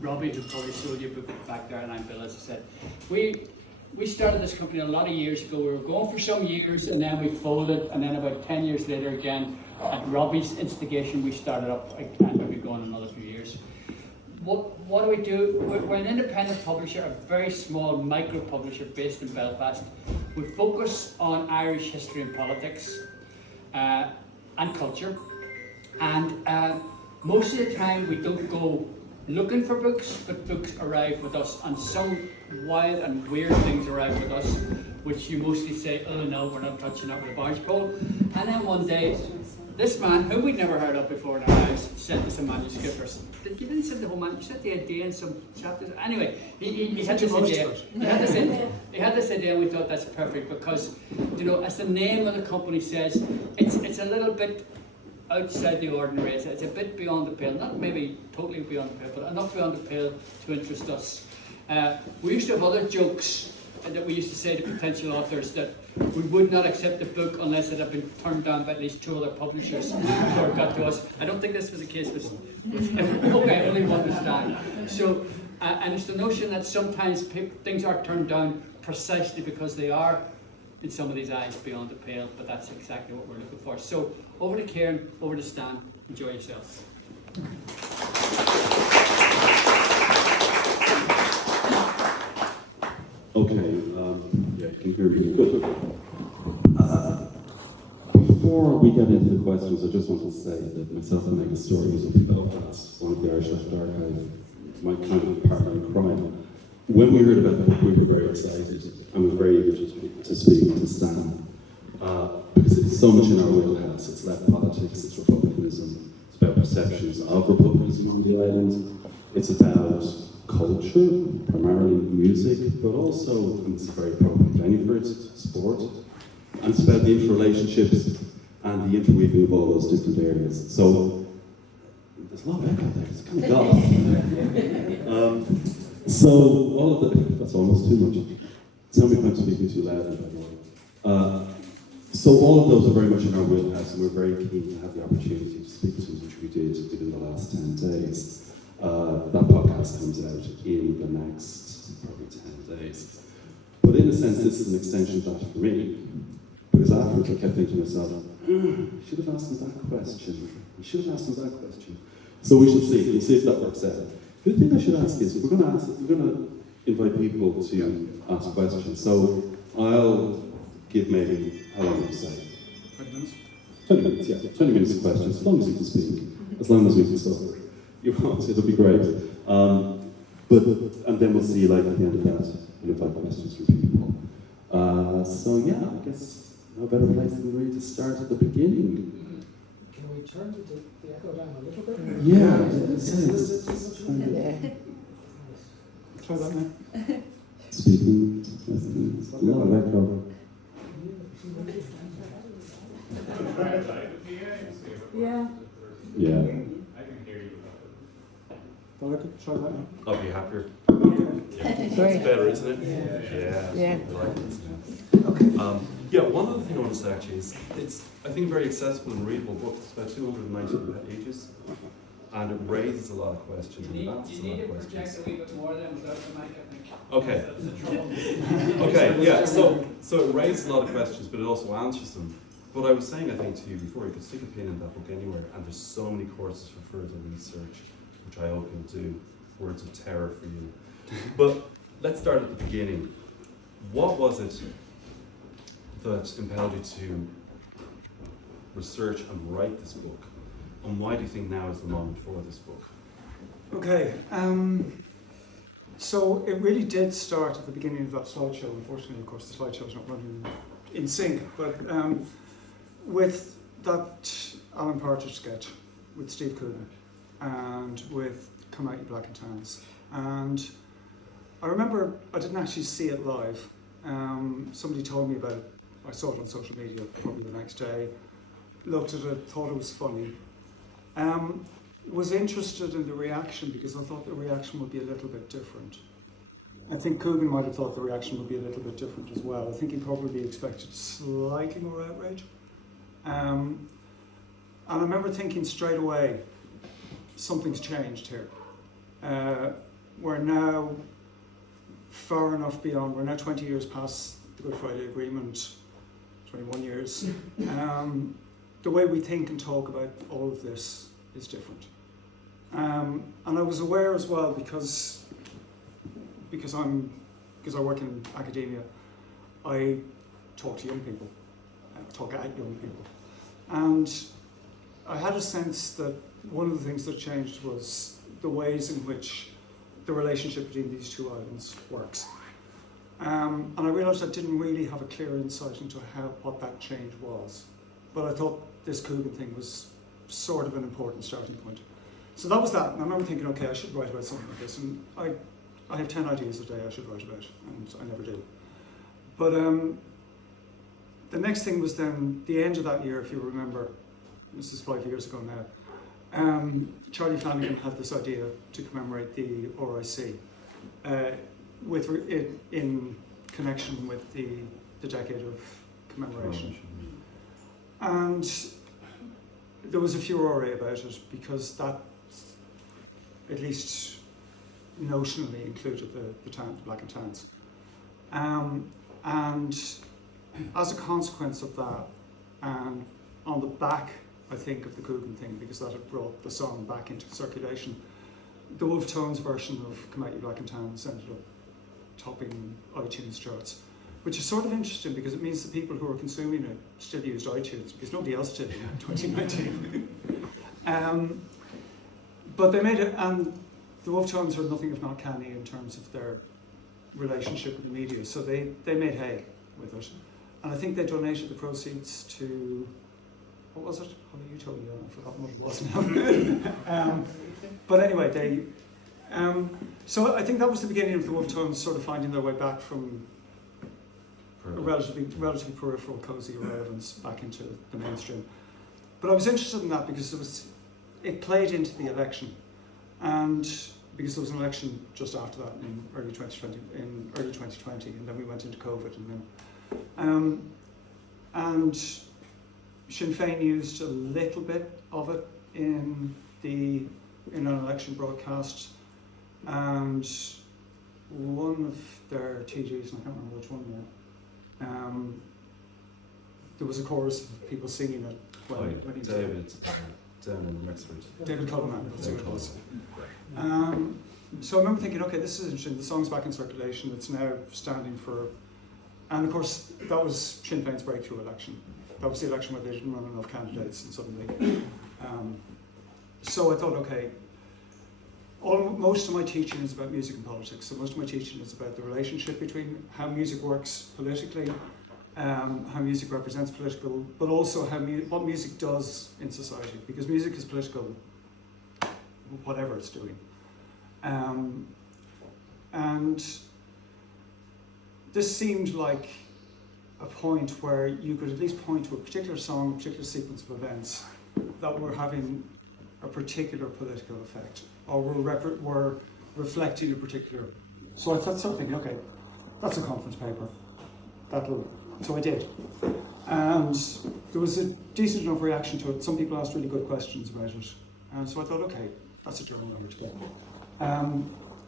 Robbie, who probably showed you a book back there, and I'm Bill, as I said. We started this company a lot of years ago. We were going for some years, and then we folded, and then about 10 years later again, at Robbie's instigation, we started up, and we'll be going another few years. What do we do? We're an independent publisher, a very small micro publisher based in Belfast. We focus on Irish history and politics and culture. And most of the time we don't go looking for books, but books arrive with us, and some wild and weird things arrive with us, which you mostly say, oh no, we're not touching that with a barge pole. And then one day, this man, who we'd never heard of before in our house, sent us a manuscript. You didn't send the whole man, you sent the idea in some chapters. Anyway, he had this idea. He had this idea, and we thought that's perfect because, you know, as the name of the company says, it's a little bit outside the ordinary. It's a bit beyond the pale, not maybe totally beyond the pale, but enough beyond the pale to interest us. We used to have other jokes that we used to say to potential authors, that we would not accept a book unless it had been turned down by at least 2 other publishers before it got to us. I don't think this was the case with okay, only one was down. So, and it's the notion that sometimes things are turned down precisely because they are, in some of these eyes, beyond the pale, but that's exactly what we're looking for. So, over to Kieran, over to Stan, enjoy yourselves. Okay, yeah, you can hear me good. Before we get into the questions, I just want to say that myself and Megan Story is of Belfast, one of the Irish Left Archive, my kind of partner in crime. When we heard about the book, we were very excited, and we were very eager to speak to Stan, because it's so much in our wheelhouse. It's left politics, it's republicanism, it's about perceptions of republicanism on the island, it's about culture, primarily music, but also, and it's a very appropriate venue for it, sport, and it's about the interrelationships and the interweaving of all those different areas. So, there's a lot of echo there, it's kind of dull. So, all of the, that's almost too much. Tell me if I'm speaking too loudly, by the way. So all of those are very much in our wheelhouse, and we're very keen to have the opportunity to speak to them, which we did in the last 10 days. That podcast comes out in the next probably 10 days. But in a sense, this is an extension of that for me, because afterwards I kept thinking to myself, I should have asked him that question. We should have asked him that question. So we shall see. We'll see if that works out. The thing I should ask is, we're going to invite people to ask questions. So I'll give maybe, how long would you say? 20 minutes? 20 minutes, yeah. 20 minutes of questions, as long as you can speak, as long as we can suffer. You won't, it'll be great. And then we'll see, like, at the end of that, we'll invite questions from people. So yeah, I guess no better place than really to start at the beginning. Can we turn the echo down a little bit? Yeah. Try that now. Speaking, a lot of echo. Yeah. Yeah. I can hear you. Thought I could try that now. I'll be happier. Great. It's better, isn't it? Yeah. Yeah. I like it. Okay. Yeah, one other thing I want to say actually is, it's, I think, a very accessible and readable book. It's about 290 pages, and it raises a lot of questions. You and asks need a to lot of project questions. a wee bit more than without the mic, I think. Okay. Okay, yeah, so it raises a lot of questions, but it also answers them. But I was saying, I think, to you before, you could stick a pin in that book anywhere, and there's so many courses for further research, which I hope you'll do. Words of terror for you. But let's start at the beginning. What was it that impelled you to research and write this book? And why do you think now is the moment for this book? Okay, so it really did start at the beginning of that slideshow. Unfortunately, of course, the slideshow's not running in sync, but with that Alan Partridge sketch with Steve Coogan and with Come Out You Black and Tans. And I remember I didn't actually see it live. Somebody told me about it. I saw it on social media probably the next day. Looked at it, thought it was funny. Was interested in the reaction because I thought the reaction would be a little bit different. I think Coogan might have thought the reaction would be a little bit different as well. I think he probably expected slightly more outrage. And I remember thinking straight away, something's changed here. we're now far enough beyond, we're now 20 years past the Good Friday Agreement, 21 years. The way we think and talk about all of this is different. And I was aware as well, because I work in academia, I talk to young people, I talk at young people. And I had a sense that one of the things that changed was the ways in which the relationship between these two islands works. And I realised I didn't really have a clear insight into what that change was. But I thought this Coogan thing was sort of an important starting point. So that was that, and I remember thinking, okay, I should write about something like this, and I have 10 ideas a day I should write about, and I never do. But the next thing was then, the end of that year, if you remember, this is 5 years ago now, Charlie Flanagan had this idea to commemorate the RIC in connection with the decade of commemoration. And there was a furore about it because that, at least notionally, included the Black and Tans. And as a consequence of that, and on the back, I think, of the Coogan thing, because that had brought the song back into circulation, the Wolf Tones version of Come Out You Black and Tans ended up topping iTunes charts, which is sort of interesting because it means the people who are consuming it still used iTunes, because nobody else did in 2019. But they made it, and the Wolf Tones are nothing if not canny in terms of their relationship with the media, so they made hay with it. And I think they donated the proceeds to, what was it? Oh, you told me, I've forgotten what it was now. But anyway, so I think that was the beginning of the Wolf Tones sort of finding their way back from a relatively peripheral, cosy irrelevance back into the mainstream. But I was interested in that because it played into the election, and because there was an election just after that in early 2020, and then we went into COVID, and Sinn Féin used a little bit of it in an election broadcast, and one of their TGs, and I can't remember which one now, there was a chorus of people singing it when he David down in Wexford. David Cullinan, that's who it was. So I remember thinking, okay, this is interesting, the song's back in circulation, it's now standing for, and of course that was Sinn Féin's breakthrough election. That was the election where they didn't run enough candidates, and suddenly. So I thought, okay, most of my teaching is about music and politics, so most of my teaching is about the relationship between how music works politically, how music represents political, but also what music does in society, because music is political, whatever it's doing. And this seemed like a point where you could at least point to a particular song, a particular sequence of events that were having a particular political effect, or were reflecting a particular. So I thought something, okay, that's a conference paper. So I did. And there was a decent enough reaction to it. Some people asked really good questions about it. And so I thought, okay, that's a journal number to get.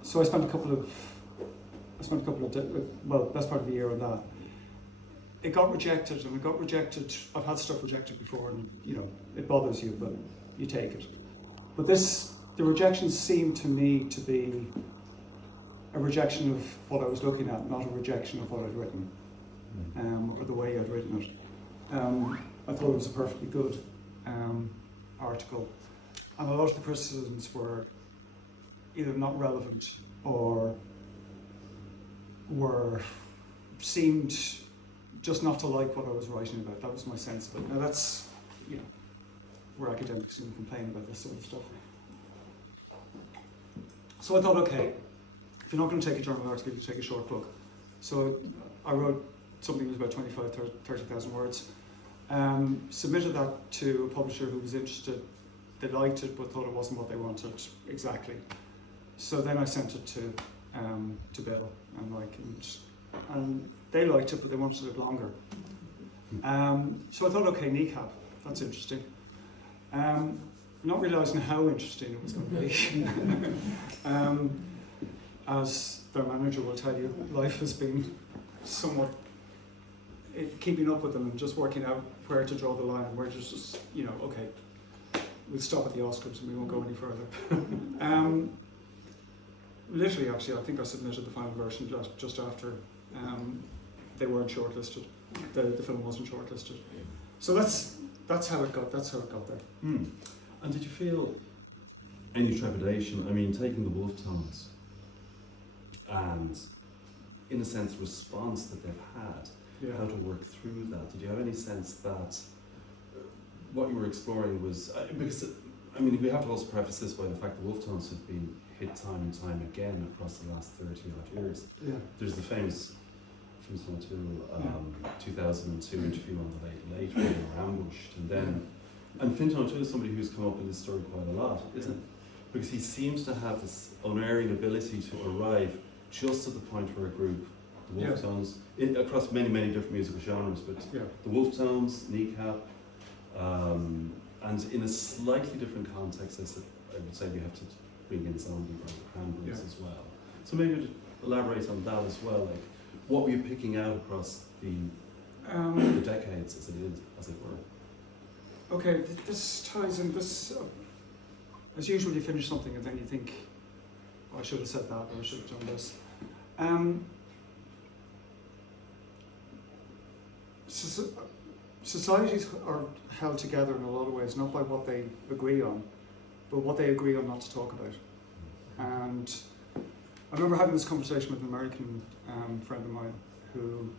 So I spent a couple of best part of the year on that. It got rejected, and it got rejected. I've had stuff rejected before, and it bothers you, but you take it. But the rejection seemed to me to be a rejection of what I was looking at, not a rejection of what I'd written, or the way I'd written it. I thought it was a perfectly good article, and a lot of the criticisms were either not relevant or seemed just not to like what I was writing about. That was my sense of it. Now that's, where academics can complain about this sort of stuff. So I thought, okay, if you're not going to take a journal article, you take a short book. So I wrote something that was about 25,000, 30,000 words, submitted that to a publisher who was interested. They liked it, but thought it wasn't what they wanted exactly. So then I sent it to Bill and they liked it, but they wanted it longer. So I thought, okay, Kneecap, that's interesting. Not realising how interesting it was going to be. as their manager will tell you, life has been somewhat keeping up with them and just working out where to draw the line, and we're just okay, we'll stop at the Oscars and we won't go any further. Literally, actually, I think I submitted the final version just after they weren't shortlisted. The film wasn't shortlisted. So that's how it got there. And did you feel any trepidation? I mean, taking the wolf tones and, in a sense, response that they've had, how to work through that. Did you have any sense that what you were exploring was because I mean, we have to also preface this by the fact that wolf tones have been hit time and time again across the last 30 odd years. Yeah. There's the famous 2002 interview on the Late where they were ambushed, and Fintan O'Toole is somebody who's come up with this story quite a lot, isn't it? Because he seems to have this unerring ability to arrive just at the point where a group, the wolf tones, across many different musical genres, but the wolf tones, Kneecap, and in a slightly different context, I would say we have to bring in Zombie by the Cranberries as well. So maybe elaborate on that as well, like what were you picking out across the decades, as it were? Okay, this ties in. This, as usual, you finish something and then you think, oh, I should have said that, or I should have done this. Societies are held together in a lot of ways, not by what they agree on, but what they agree on not to talk about. And I remember having this conversation with an American friend of mine who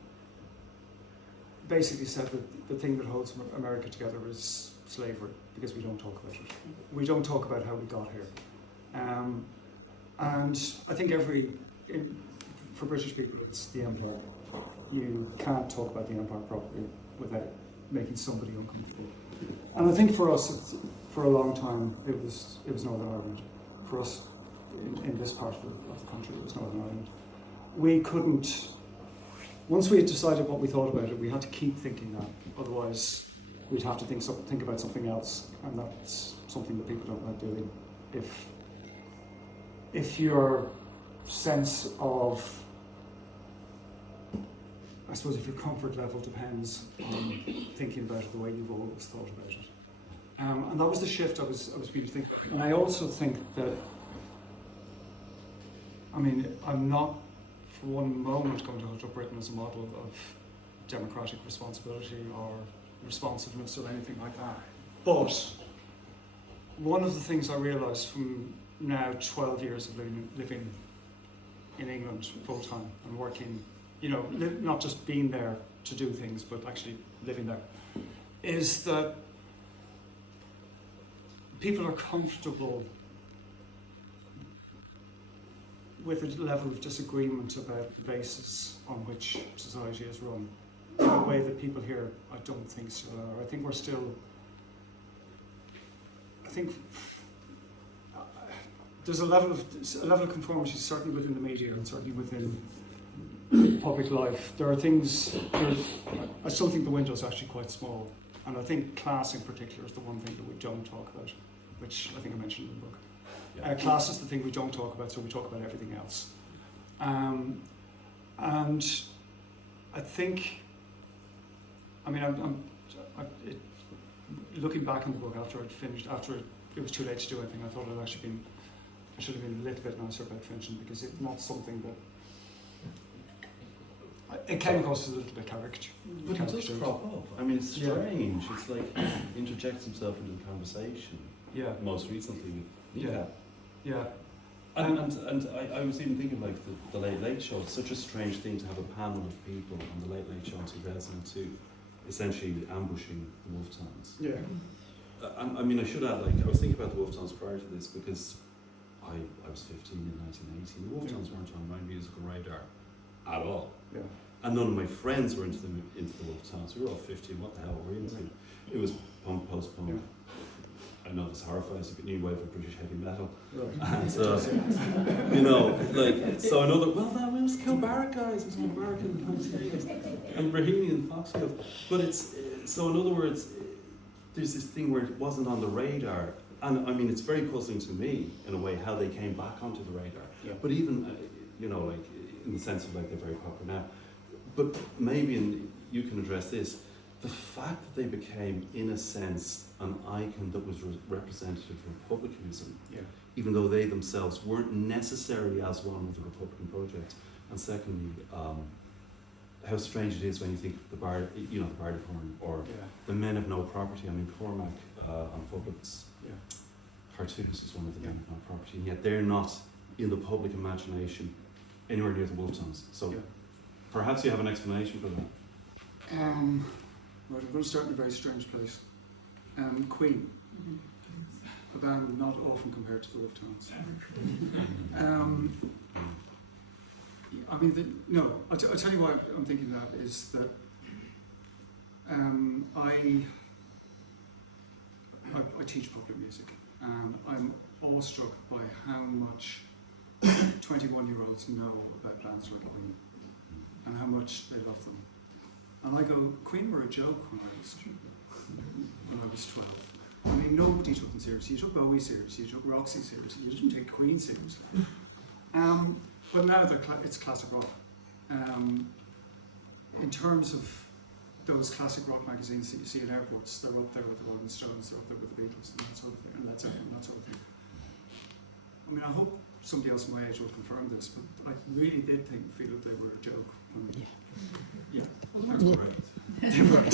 basically said that the thing that holds America together is slavery, because we don't talk about it. We don't talk about how we got here. And I think for British people, it's the empire. You can't talk about the empire properly without making somebody uncomfortable. And I think for us, for a long time, it was Northern Ireland. For us, in this part of the country, it was Northern Ireland. We couldn't, once we had decided what we thought about it, we had to keep thinking that. Otherwise, we'd have to think about something else, and that's something that people don't like doing. If your sense of, I suppose, if your comfort level depends on thinking about it the way you've always thought about it. And that was the shift I was beginning to think about. And I also think that, I mean, I'm not for one moment going to hold up Britain as a model of democratic responsibility or responsiveness or anything like that. But one of the things I realised from now 12 years of living in England full time and working, not just being there to do things, but actually living there, is that people are comfortable with a level of disagreement about the basis on which society is run in a way that people here, I don't think, still are. I think we're still, there's a level of conformity, certainly within the media and certainly within public life. There are things, I still think the window is actually quite small, and I think class in particular is the one thing that we don't talk about, which I think I mentioned in the book. Class is the thing we don't talk about, so we talk about everything else. And I think, looking back on the book after I'd finished, after it was too late to do anything, I thought I should have been a little bit nicer about finishing, because it's not something that, it came across as a little bit caricature. But it does crop up. I mean, it's strange. It's like he interjects himself into the conversation. Yeah. Most recently with Kneecap. Yeah. And I was even thinking like the Late Late Show. It's such a strange thing to have a panel of people on the Late Late Show in 2002, essentially ambushing the wolf tones. Yeah. I mean, I should add, like, I was thinking about the wolf tones prior to this because I was 15 in 1980. The wolf tones weren't on my musical radar at all. Yeah. And none of my friends were into the wolf tones. We were all 15. What the hell were we into? It was punk, post-punk. Yeah. I know this horrifies a new wave of British heavy metal. Right. And so, so another, that was Kilbarrack guys, it was Kilbarrack in the 1980s, and Bohemian Foxfield. But it's, so in other words, there's this thing where it wasn't on the radar. And I mean, it's very puzzling to me, in a way, how they came back onto the radar. Yeah. But even, you know, like in the sense of like they're very popular now. But maybe, and you can address this, the fact that they became, in a sense, an icon that was representative of republicanism, even though they themselves weren't necessarily as one with the Republican project. And secondly, how strange it is when you think of the bar, you know, the Barleycorn or the Men Have No Property. I mean, Cormac on Public's cartoons is one of the Men Have No Property, and yet they're not in the public imagination anywhere near the Wolfe Tones. So perhaps you have an explanation for that. Right, I'm going to start in a very strange place. Queen, a band not often compared to the Wolfe Tones. I mean, I'll tell you why I'm thinking that is that I teach popular music, and I'm awestruck by how much 21-year-olds know about bands like Queen and how much they love them. And I go, Queen were a joke when I was 12. I mean, nobody took them seriously. You took Bowie seriously, you took Roxy seriously, you didn't take Queen seriously. But now it's classic rock. In terms of those classic rock magazines that you see in airports, they're up there with the Rolling Stones, they're up there with the Beatles, and that sort of thing, and Led Zeppelin, that sort of thing. I mean, I hope somebody else my age will confirm this, but I really did feel that they were a joke. They weren't.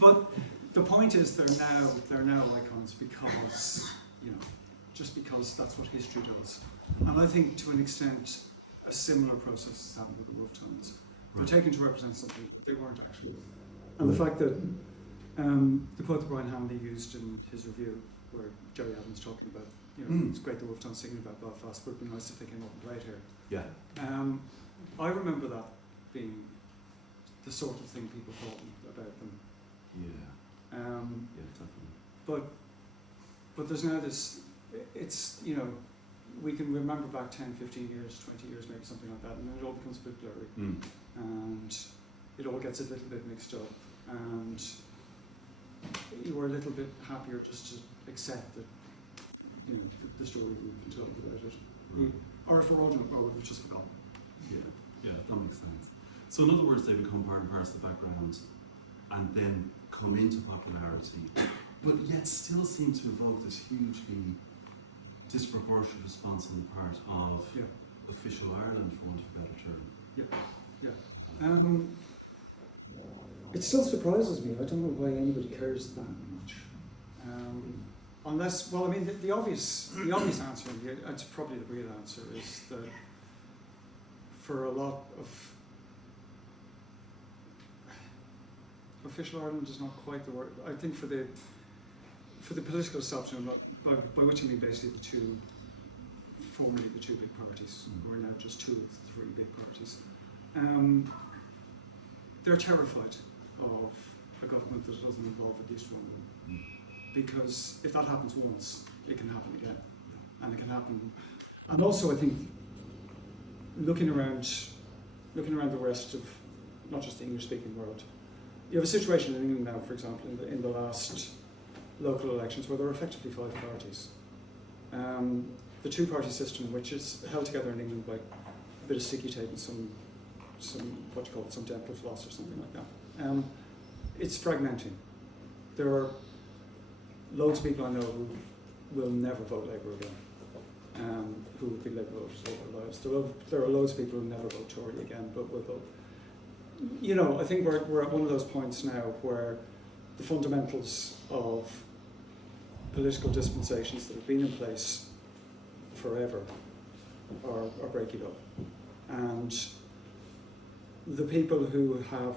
But the point is, they're now icons because, just because that's what history does. And I think, to an extent, a similar process has happened with the Wolfe Tones. They're taken to represent something that they weren't actually. And the fact that the quote that Brian Hanley used in his review, where Jerry Adams talking about, it's great the Wolfe Tones singing about Belfast, but it'd be nice if they came up and played here. Yeah. I remember that being the sort of thing people thought about them. Yeah. Yeah, definitely. But there's now this, it's, we can remember back 10, 15 years, 20 years, maybe something like that, and then it all becomes a bit blurry. And it all gets a little bit mixed up. And you were a little bit happier just to accept that, the story we've been told about it. Or if we're all doing it, we've just forgotten. Yeah, that makes sense. So in other words, they become part and parcel of the background and then come into popularity, but yet still seem to evoke this hugely disproportionate response on the part of official Ireland, for want of a better term. It still surprises me. I don't know why anybody cares that much. Unless, well, I mean, the obvious answer, and it's probably the real answer, is that for a lot of official Ireland is not quite the word. I think for the political establishment, by which I mean basically formerly the two big parties, who are now just two of the three big parties, they're terrified of a government that doesn't involve at least one of them. Because if that happens once, it can happen again. And it can happen. And also, I think, looking around the rest of, not just the English-speaking world, you have a situation in England now, for example, in the last local elections, where there are effectively 5 parties. The two-party system, which is held together in England by a bit of sticky tape and some what you call it, some dental floss or something like that. It's fragmenting. There are loads of people I know who will never vote Labour again, who will be Labour voters all their lives. There are loads of people who will never vote Tory again, but will vote. I think we're at one of those points now where the fundamentals of political dispensations that have been in place forever are breaking up. And the people who have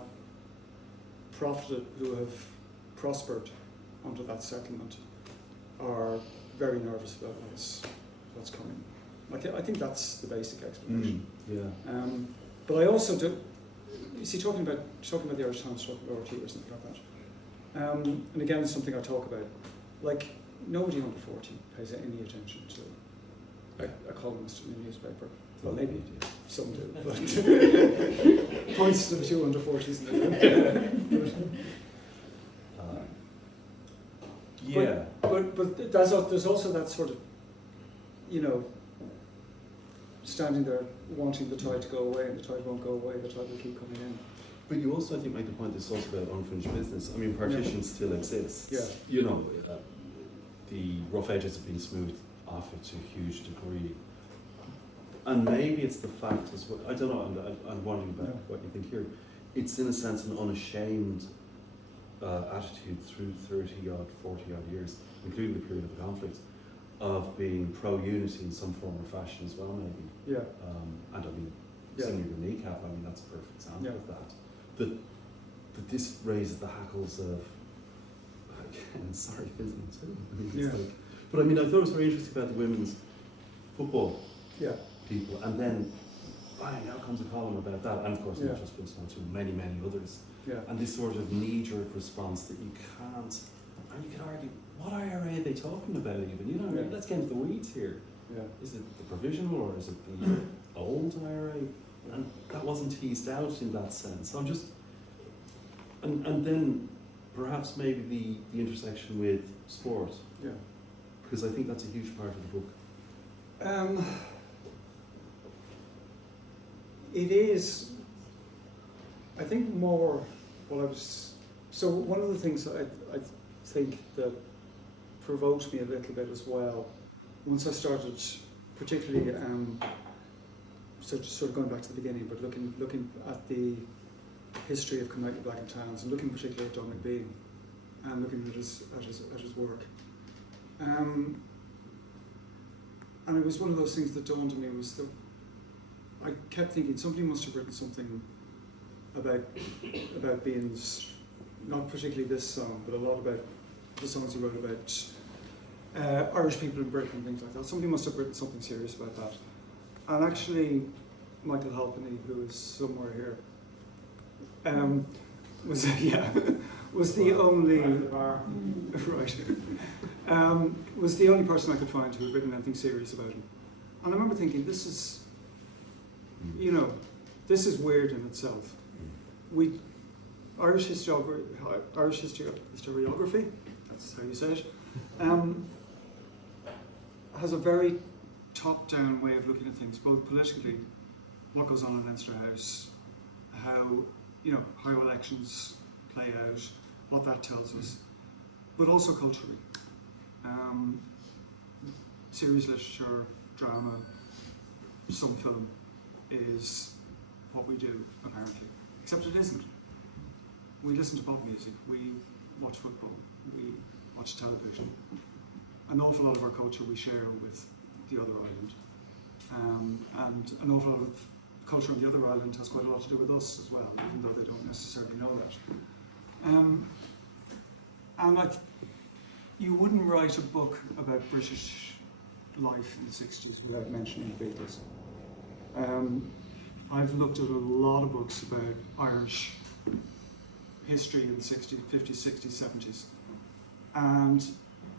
profited, who have prospered under that settlement, are very nervous about what's coming. I think that's the basic explanation. But I also do. You see, talking about the Irish Times, talking about RT or something like that. And again, it's something I talk about. Like, nobody under 40 pays any attention to a columnist in a newspaper. Well, maybe some do, but points to the 2 under 40s in the room. But there's also that sort of, standing there wanting the tide to go away, and the tide won't go away, the tide will keep coming in. But you also, I think, make the point this also about unfinished business. I mean, partition still exists. Yeah. You know, the rough edges have been smoothed off it to a huge degree. And maybe it's the fact as well, I don't know, I'm wondering about what you think here. It's in a sense an unashamed attitude through 30-odd, 40-odd years, including the period of the conflict, of being pro-unity in some form or fashion as well, maybe. Yeah. And I mean, Yeah. singing the Kneecap, I mean, that's a perfect example Yeah. of that. That this raises the hackles of, again, sorry, fizzing too. I mean, it's Yeah. like, but I mean, I thought it was very interesting about the women's football Yeah. people, and then, bang, out comes a column about that, and of course, Yeah. not just Livingstone, too, many, many others. Yeah. And this sort of knee-jerk response that you can't, and you could argue, what IRA are they talking about even? You know, Yeah. let's get into the weeds here. Yeah. Is it the provisional or is it the old IRA? And that wasn't teased out in that sense. So I'm just, and then perhaps maybe the intersection with sport, Yeah. because I think that's a huge part of the book. It is, I think, more what I was. So one of the things that I think that provoked me a little bit as well, once I started, particularly, so just sort of going back to the beginning, but looking at the history of Connected Black and Tans, and looking particularly at Behan, and looking at his work. And it was one of those things that dawned on me was that I kept thinking somebody must have written something about Behan's, not particularly this song, but a lot about the songs he wrote about Irish people in Britain and things like that. Somebody must have written something serious about that. And actually, Michael Halpenny, who is somewhere here, was the only was the only person I could find who had written anything serious about him. And I remember thinking, this is weird in itself. Irish historiography, that's how you say it, has a very top-down way of looking at things, both politically, what goes on in Leinster House, how elections play out, what that tells us, but also culturally. Series literature, drama, some film is what we do, apparently. Except it isn't. We listen to pop music, we watch football, we watch television. An awful lot of our culture we share with the other island. And an awful lot of culture on the other island has quite a lot to do with us as well, even though they don't necessarily know that. You wouldn't write a book about British life in the 60s without mentioning the Beatles. I've looked at a lot of books about Irish history in the 60s, 50s, 60s, 70s, and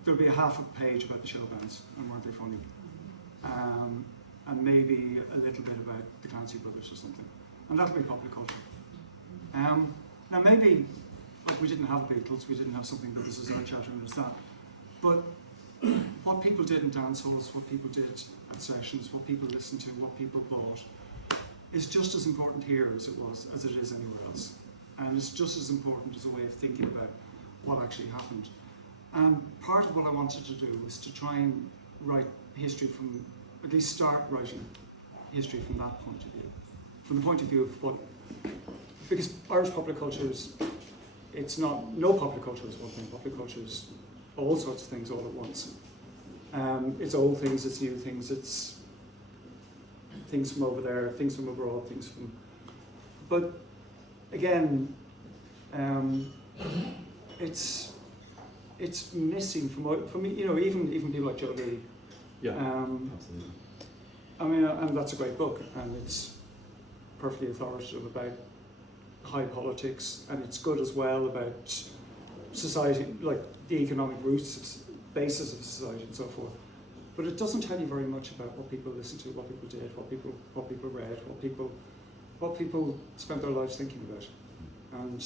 there'll be a half a page about the show bands and weren't they funny, and maybe a little bit about the Clancy brothers or something, and that'll be popular culture. Now maybe, like, we didn't have Beatles, we didn't have something that was as eye-chattering as that, but what people did in dance halls, what people did at sessions, what people listened to, what people bought, is just as important here as it is anywhere else. And it's just as important as a way of thinking about what actually happened. And part of what I wanted to do was to try and write history from, at least start writing history from that point of view. From the point of view of what, because Irish popular culture is, it's not, no popular culture is one thing, popular culture is all sorts of things all at once. It's old things, it's new things, it's things from over there, things from abroad, things from, but again, it's missing from me, even people like Joe Lee. Yeah, absolutely. I mean, and that's a great book, and it's perfectly authoritative about high politics, and it's good as well about society, like the economic roots, basis of society, and so forth. But it doesn't tell you very much about what people listened to, what people did, what people read, what people spent their lives thinking about, and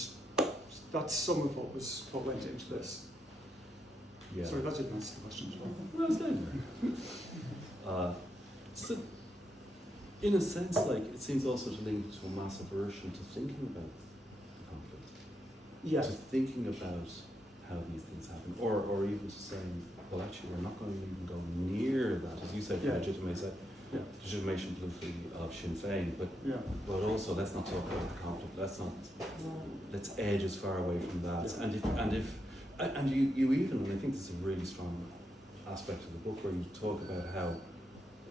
that's some of what went into this. Yeah. Sorry, that didn't answer the question as well. No, it's good. So, In a sense, like, it seems also to link to a mass aversion to thinking about the conflict. Yeah. To thinking about how these things happen, or even to saying, well, actually, we're not going to even go near that, as you said, Yeah. legitimation politically of Sinn Féin, but also let's not talk about the conflict. Let's edge as far away from that. Yeah. And you even, and I think this is a really strong aspect of the book, where you talk about how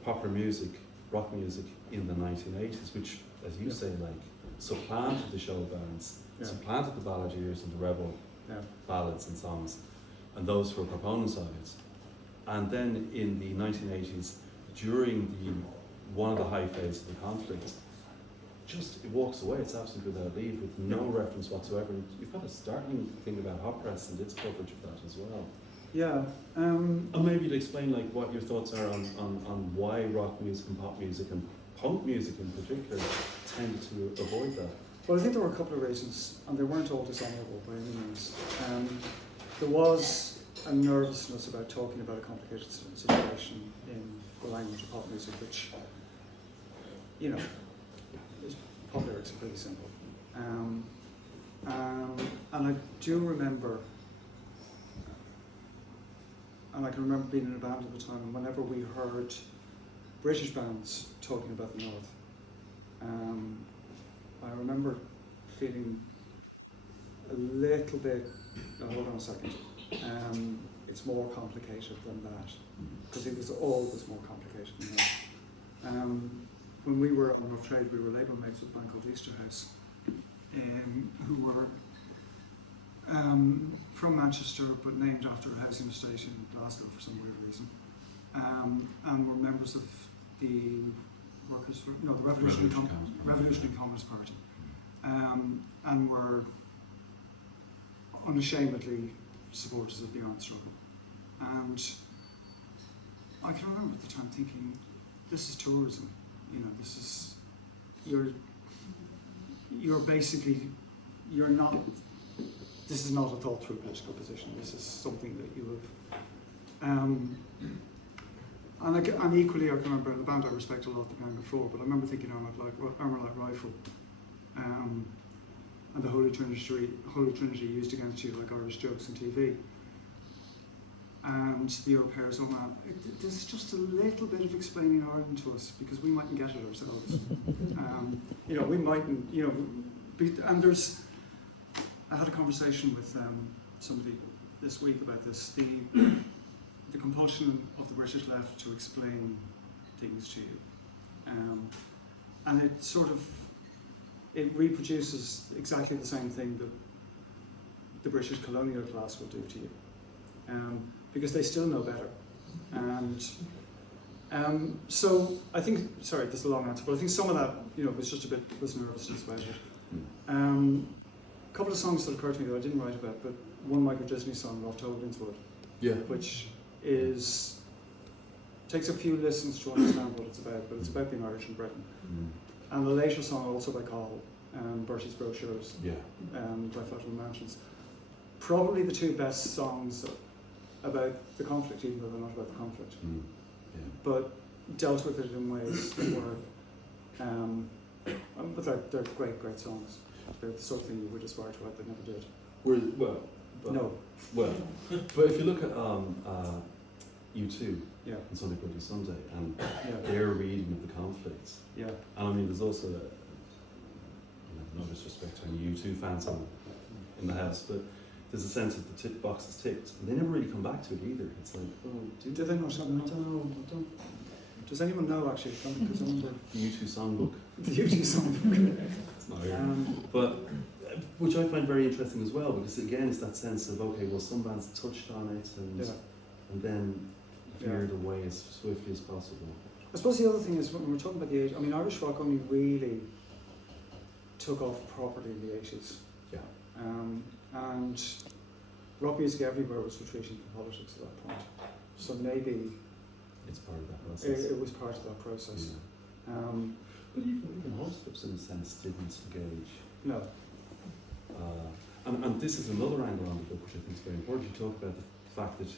popular music, rock music in the 1980s, which, as you say, like, supplanted the show bands, supplanted the balladeers and the rebel ballads and songs, and those who were proponents of it. And then in the 1980s, during one of the high phases of the conflict, just it walks away. It's absolutely without leave, with no reference whatsoever. And you've got a startling thing about hot press and its coverage of that as well. Yeah. And maybe you'd explain like what your thoughts are on why rock music and pop music and punk music in particular tend to avoid that. Well, I think there were a couple of reasons, and they weren't all dishonourable by any means. There was a nervousness about talking about a complicated situation in the language of pop music, which, you know, is pop lyrics are pretty simple. And I do remember, and I can remember being in a band at the time, and whenever we heard British bands talking about the North, I remember feeling a little bit, hold on a second, it's more complicated than that, because it was always more complicated than that. When we were on Rough Trade, we were label mates with a band called Easterhouse, who were from Manchester, but named after a housing estate in Glasgow for some weird reason, and were members of the Revolutionary Communist Party, and were unashamedly supporters of the armed struggle. And I can remember at the time thinking, this is tourism, you know, this is, you're basically, you're not, this is not a thought through political position, this is something that you have, and equally I can remember the band I respect a lot, the Gang of Four, but I remember thinking Armour Light Rifle, and the Holy Trinity used against you like Irish jokes on TV. And the Europeans, oh man, this is just a little bit of explaining Ireland to us, because we mightn't get it ourselves. You know, we mightn't, you know, and I had a conversation with somebody this week about this, the compulsion of the British left to explain things to you. And it sort of, it reproduces exactly the same thing that the British colonial class will do to you. Because they still know better. And so I think, sorry, this is a long answer, but I think some of that, you know, was just a bit, was nervousness about it. A couple of songs that occurred to me that I didn't write about, but one Michael Disney song, Off Toblin's Wood, which takes a few listens to understand what it's about, but it's about being Irish in Britain. And a later song also by Call, Bertie's Brochures, by Fatal Mansions. Probably the two best songs about the conflict, even though they're not about the conflict, but dealt with it in ways that were, but they're great songs. They're the sort of thing you would aspire to, but never did. But if you look at U2 and Sunday Bloody Sunday and their reading of the conflict, and I mean, there's also, no disrespect to any U2 fans in the house, but there's a sense that the tick box is ticked, and they never really come back to it either. It's like, do they not? I don't know. Does anyone know actually? Because I remember the U2 songbook. The U2 songbook. It's not here. But which I find very interesting as well, because again, it's that sense of, okay, well, some bands touched on it and then veered away as swiftly as possible. I suppose the other thing is, when we're talking about the age, I mean, Irish rock only really took off properly in the 80s. And rock music everywhere was retreating from politics at that point. So maybe it's part of that process. It was part of that process. But even Horsepups in a sense didn't engage. No. And this is another angle on the book which I think is very important. You talk about the fact that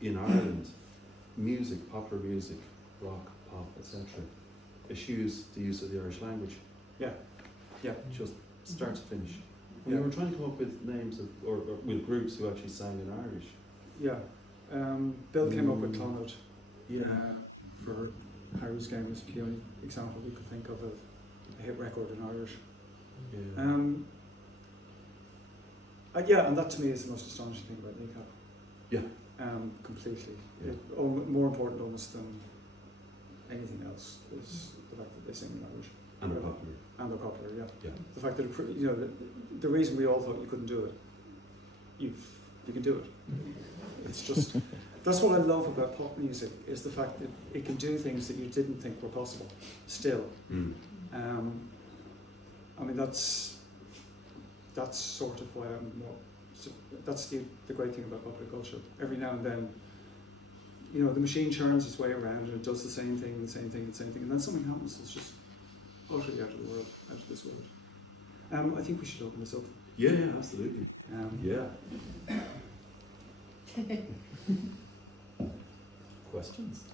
in Ireland, music, popular music, rock, pop, etc., eschews the use of the Irish language. Yeah. Yeah. Just start to finish. Yeah. We were trying to come up with names of, or with groups who actually sang in Irish. Yeah. Bill came up with Clonard. Yeah. For Harry's Game was the only example we could think of a hit record in Irish. Yeah. Yeah, and that to me is the most astonishing thing about Kneecap. Yeah. Completely. Yeah. More important almost than anything else is the fact that they sing in Irish. And they're popular. And they're popular, yeah. Yeah. The fact that, the reason we all thought you couldn't do it, you can do it. It's just, that's what I love about pop music, is the fact that it can do things that you didn't think were possible, still. Mm. I mean, that's sort of why I'm more, so that's the great thing about popular culture. Every now and then, the machine churns its way around and it does the same thing, and then something happens that's just utterly out of the world, out of this world. I think we should open this up. Yeah, absolutely. Yeah. Questions?